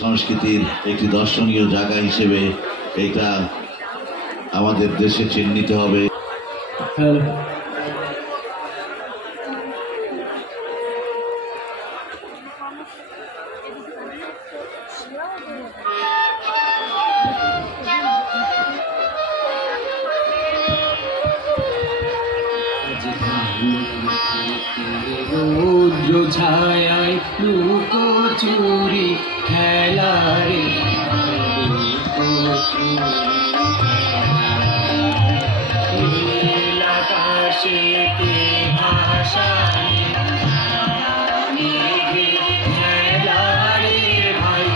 সংস্কৃতির একটি দর্শনীয় জায়গা হিসেবে এটা আমাদের দেশে চিহ্নিত হবে। ছায়ায় লুকো চুরি খেলারে নীল আকাশে কে ভাসায় মেঘে খেলারে ভাই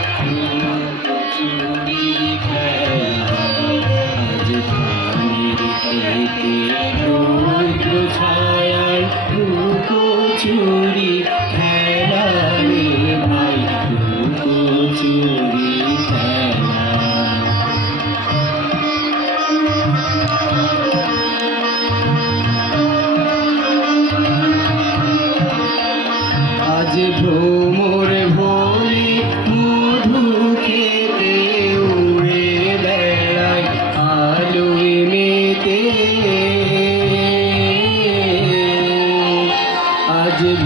লুকো চুরি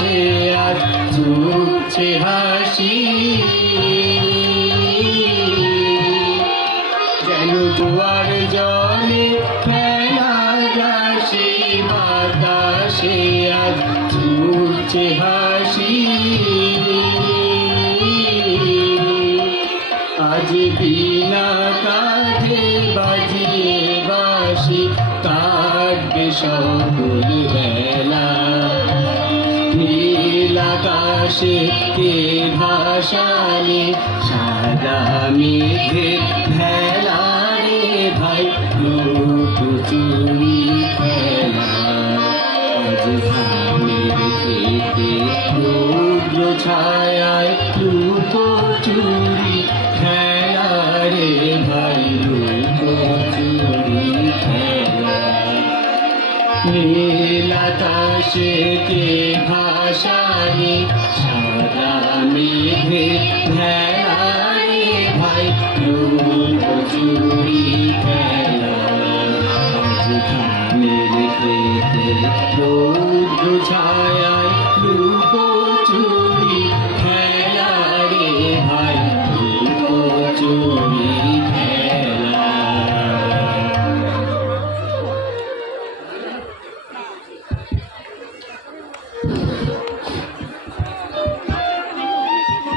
বাতাসে আজ চুপছে হাসি। যেন জোয়ার জলে খেলায় আসি বাতাসে আজ চুপছে হাসি। আজ বিনা কাজে বাজিয়ে বাসি কাটবে সকল বেলা। নীল আকাশে কে ভাসালে? সাদা মেঘে ভেলা রে ভাই চুরি খেলা। আজ ধানের ছায়ায় লুকো চুরি খেলা রে ভাই লুকো চুরি খেলা। নীল আকাশে কে ভাসালে সাদা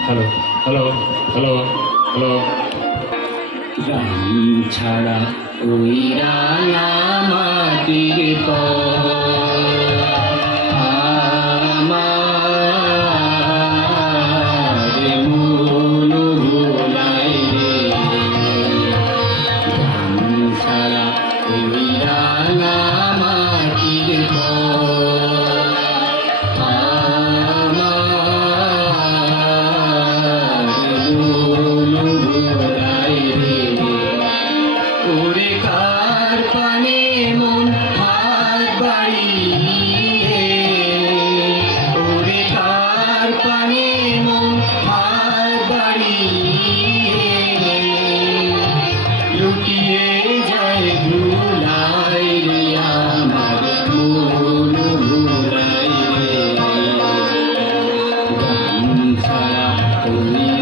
hello hello hello hello Ram ছাড়া ওই রাঙা মাটির আমার লুকিয়ে যায় ধুলাই আমার মন ভুলাই ছাড়া তুমি